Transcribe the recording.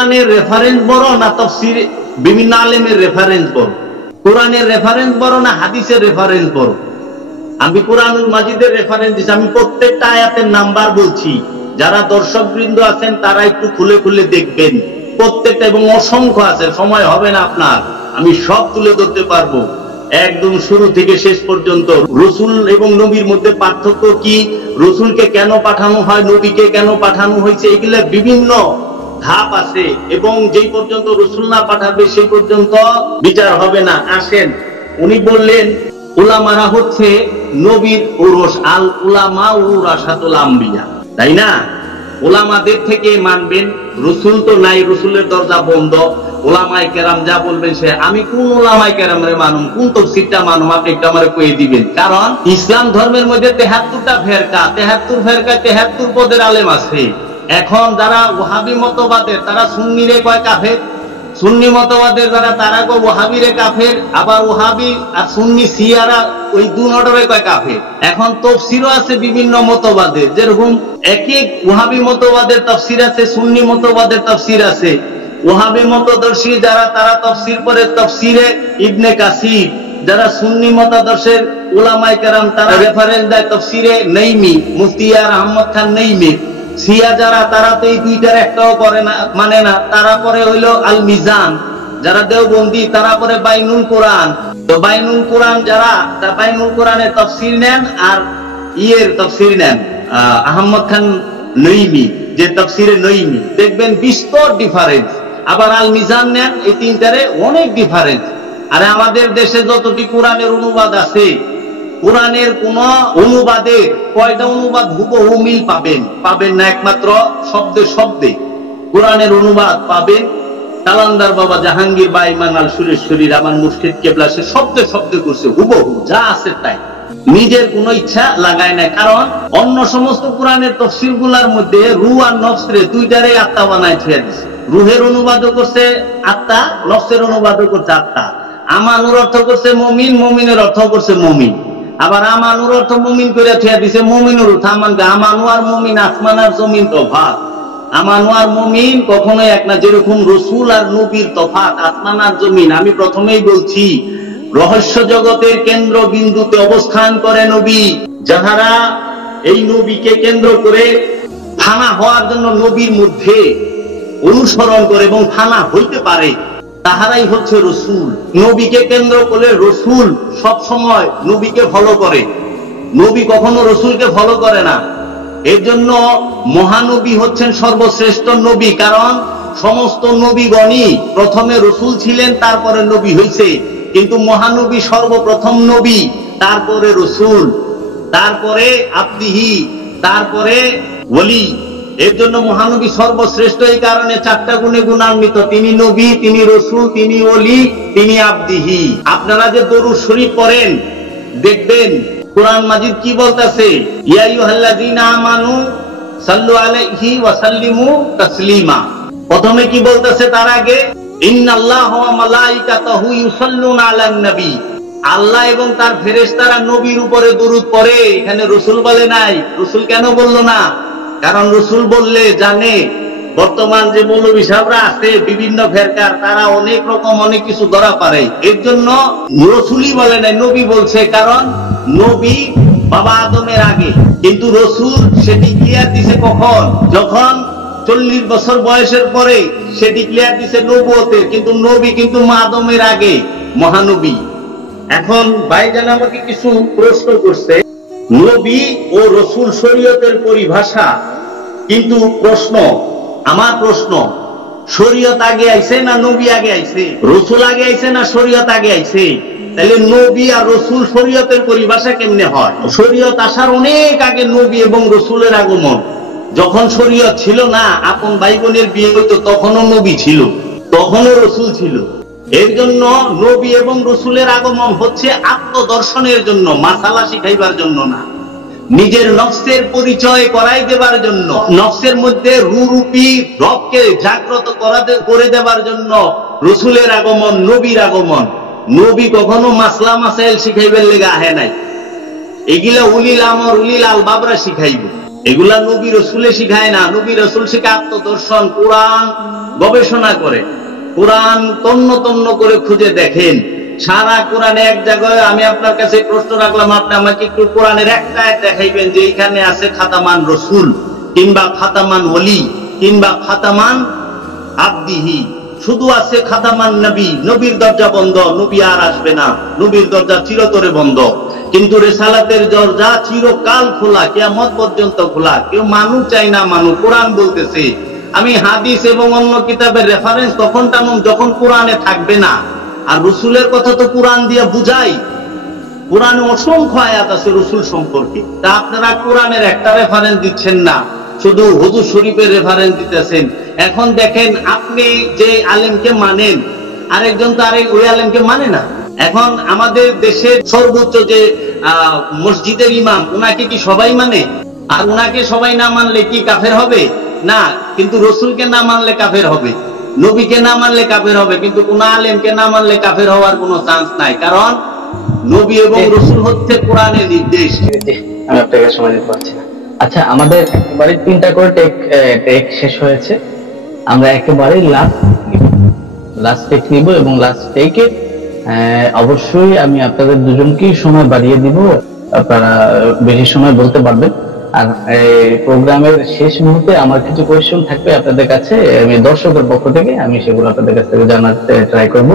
কোরআনের রেফারেন্স বড় না তাফসীর বিভিন্ন আলেমের রেফারেন্স বড়? কোরআনের রেফারেন্স বড় না হাদিসের রেফারেন্স বড়? আমি কোরআনুল মাজিদের রেফারেন্স দিচ্ছি, আমি প্রত্যেকটা আয়াতের নাম্বার বলছি। যারা দর্শকবৃন্দ আছেন তারা একটু খুলে খুলে দেখবেন প্রত্যেকটা, এবং অসংখ্য আছে, সময় হবে না আপনার, আমি সব তুলে ধরতে পারবো একদম শুরু থেকে শেষ পর্যন্ত। রসুল এবং নবীর মধ্যে পার্থক্য কি, রসুলকে কেন পাঠানো হয়, নবীকে কেন পাঠানো হয়েছে, এগুলো বিভিন্ন ধাপ আছে, এবং যেই পর্যন্ত রসুল না পাঠাবে সেই পর্যন্ত বিচার হবে না। আসেন, উনি বললেন উলামারা হচ্ছে নবীর ওরস, আল উলামা ওয়ারাসাতুল আম্বিয়া, তাই না? ওলামাদের থেকে মানবেন, রসুল তো নাই, রসুলের দরজা বন্ধ। ওলামায়ে কেরাম যা বলবেন সে, আমি কোন ওলামায়ে কেরামরে মানুম, কোন তাফসীরটা মানুম, আপনি একটু আমারে কয়ে দিবেন। কারণ ইসলাম ধর্মের মধ্যে 73টা ফেরকা, 73 ফেরকায় 73 পদের আলেম আছে। এখন যারা ওয়াহাবি মতবাদের তারা সুন্নিরে কয় কাফের, সুন্নি মতবাদের যারা তারা কয় ওয়াহাবিরে কাফের, আবার ওয়াহাবি আর সুন্নি শিয়ারা ওই দুনডরে কয় কাফের। এখন তাফসীরও আছে বিভিন্ন মতবাদের, যেরকম এক এক ওয়াহাবি মতবাদের তাফসীর আছে, সুন্নি মতবাদের তাফসীর আছে। ওয়াহাবি মতদর্শী যারা তারা তাফসীর পড়ে তাফসীরে ইবনে কাসির, যারা সুন্নি মতাদর্শের উলামায়ে কেরাম তারা রেফারেন্স দেয় তাফসীরে নাইমি, মুফতি আর আহমদ খান নাইমি। শিয়া যারা তারা তো এই দুইটার একটাও করে না, মানে না, তারা পরে হইলো আল মিজান। যারা দেওবন্দি তারা পরে বাইনুল কোরআন। তো বাইনুল কোরআন যারা, বাইনুল কোরআনের তাফসীর নেন আর ইয়ের তাফসীর নেন আহমদ খান নঈমি, যে তাফসীরে নঈমি দেখবেন বিস্তর ডিফারেন্স। আবার আল মিজান নেন, এই তিনটারে অনেক ডিফারেন্স। আর আমাদের দেশে যতটি কোরআনের অনুবাদ আছে, কোরআনের কোন অনুবাদে কয়টা অনুবাদ হুবহু মিল পাবেন না, একমাত্র শব্দে শব্দে কোরআনের অনুবাদ পাবেন। কালান্দার বাবা জাহাঙ্গীর বা ইমান আল সুরেশ্বরীর আমার মুর্শিদ কেবলা, সে শব্দে শব্দে করছে হুবহু যা আছে তাই, নিজের কোনো ইচ্ছা লাগায় নাই। কারণ অন্য সমস্ত কোরআনের তাফসীর গুলার মধ্যে রূহ আর নফস রে দুইটারে আত্মা বানায় ছেড়ে দিছে। রুহের অনুবাদও করছে আত্মা, নফসের অনুবাদও করছে আত্মা। আমানুর অর্থ করছে মুমিন, মুমিনের অর্থ করছে মুমিন। আবার আমানুর অর্থ মুমিন করে ছেড়ে দিছে মুমিনুর অর্থ আমানু আর মুমিন, আসমান আর জমিন তফাৎ। আমানু আর মুমিন কখনোই এক না, যেরকম রসুল আর নবীর তফাৎ আসমান আর জমিন। আমি প্রথমেই বলছি, রহস্য জগতের কেন্দ্র বিন্দুতে অবস্থান করে নবী। যাহারা এই নবীকে কেন্দ্র করে ফানা হওয়ার জন্য নবীর মধ্যে অনুসরণ করে এবং ফানা হইতে পারে, তাহারাই হচ্ছে রসুল। নবীকে কেন্দ্র করে রসুল সব সময় নবীকে ফলো করে, নবী কখনো রসুলকে ফলো করে না। এর জন্য মহানবী হচ্ছেন সর্বশ্রেষ্ঠ নবী, কারণ সমস্ত নবীগণই প্রথমে রসুল ছিলেন, তারপরে নবী হইছে। কিন্তু মহানবী সর্বপ্রথম নবী, তারপরে রসুল, তারপরে আব্দিহি, তারপরে ওলি। এর জন্য মহানবী সর্বশ্রেষ্ঠ, এই কারণে 4টা গুণে গুণান্বিত। তিনি নবী, তিনি রসুল, তিনি ওলি, তিনি আব্দিহি। আপনারা যে দরুদ শরীফ পড়েন দেখবেন কোরআন মাজিদ কি বলতেছে, ইয়া আইয়ুহাল্লাযীনা আমানু সাল্লু আলাইহি ওয়া সাল্লিমু তাসলিমা। প্রথমে কি বলতেছে তার আগে, ইন্নাল্লাহা ওয়া মালাইকাতাহু ইউসাল্লুনা আলান নবী। আল্লাহ এবং তার ফেরেশতারা নবীর উপরে দরুদ পড়ে। এখানে রসুল বলে নাই। রসুল কেন বললো না? কারণ রসুল বললে জানে বর্তমান যে মৌলবী সাহেবরা আছে বিভিন্ন ফেরকার, তারা অনেক রকম অনেক কিছু ধরা পারে। এর জন্য রসুলই বলে নাই, নবী বলছে। কারণ নবী বাবা আদমের আগে, কিন্তু রসুল সেটি ক্লিয়ার দিছে কখন? যখন 40 বছর বয়সের পরে সেটি ক্লিয়ার দিছে নবুয়তের। কিন্তু নবী কিন্তু মা আদমের আগে, মহানবী। এখন ভাইজান আমাকে কিছু প্রশ্ন করছে, নবী ও রসুল শরীয়তের পরিভাষা, কিন্তু প্রশ্ন, আমার প্রশ্ন, শরীয়ত আগে আইছে না নবী আগে আইছে? রসুল আগে আইছে না শরীয়ত আগে আইছে? তাহলে নবী আর রসুল শরীয়তের পরিভাষা কেমনে হয়? শরীয়ত আসার অনেক আগে নবী এবং রসুলের আগমন। যখন শরীয়ত ছিল না, আপন ভাই বোনের বিয়ে হইতো, তখনও নবী ছিল, তখনও রসুল ছিল। এর জন্য নবী এবং রসুলের আগমন হচ্ছে আত্মদর্শনের জন্য, মাসালা শিখাইবার জন্য না, নিজের নফসের পরিচয় করাই দেবার জন্য, নফসের মধ্যে রূপী রবকে জাগ্রত করে দেবার জন্য রসুলের আগমন, নবীর আগমন। নবী কখনো মাসলা মাসাইল শিখাইবার লেগে আহে নাই। এগুলা উলিল আমর উলিল আলবাবরা শিখাইব। এগুলা নবী রসুলে শিখায় না। নবী রসুল শিখায় আত্মদর্শন, কোরআন গবেষণা করে, কোরআন তন্ন তন্ন করে খুঁজে দেখেন। সারা কোরআনে এক জায়গায় আমি আপনার কাছে প্রশ্ন রাখলাম, আপনি আমাকে একটু কোরআনের একটা আয়াত দেখাইবেন যে এইখানে আছে খাতামান রসুল কিংবা খাতামান ওলি কিংবা খাতামান আব্দিহি। শুধু আছে খাতামান নবী, নবীর দরজা বন্ধ, নবী আর আসবে না, নবীর দরজা চিরতরে বন্ধ। কিন্তু রেসালাতের দরজা চিরকাল খোলা, কিয়ামত পর্যন্ত খোলা। কেউ মানুষ চাই না, মানুষ কোরআন বলতেছে। আমি হাদিস এবং অন্য কিতাবের রেফারেন্স তখন টানুম যখন কোরআনে থাকবে না। আর রসুলের কথা তো কোরআন দিয়ে বুঝাই। কোরআনে অসংখ্য আয়াত আছে রসুল সম্পর্কে, তা আপনারা কোরআনের একটা রেফারেন্স দিচ্ছেন না, শুধু হুজুর শরীফের রেফারেন্স দিতেছেন। এখন দেখেন, আপনি যে আলেমকে মানেন, আরেকজন তো ওই আলেমকে মানে না। এখন আমাদের দেশের সর্বোচ্চ যে মসজিদের ইমাম, উনাকে কি সবাই মানে? আর উনাকে সবাই না মানলে কি কাফের হবে? না। কিন্তু রসুলকে না মানলে কাফের হবে, নবীকে না মানলে কাফের হবে, কিন্তু কোন আলেমকে না মানলে কাফের হওয়ার কোনো চান্স নাই। কারণ নবী এবং রসুল হচ্ছে কোরআনের নির্দেশ। আমি আপনাকে সময় দিতে পারছি না। আচ্ছা, আমাদের একেবারে 3টা করে টেক শেষ হয়েছে। আমরা একেবারে লাস্ট টেক নিব এবং লাস্ট টেকে অবশ্যই আমি আপনাদের দুজনকেই সময় বাড়িয়ে দিব, আপনারা বেশি সময় বলতে পারবেন। আর প্রোগ্রামের শেষ মুহূর্তে আমার কিছু কোয়েশ্চেন থাকবে আপনাদের কাছে, আমি দর্শকের পক্ষ থেকে আমি সেগুলো আপনাদের কাছ থেকে জানাতে ট্রাই করব।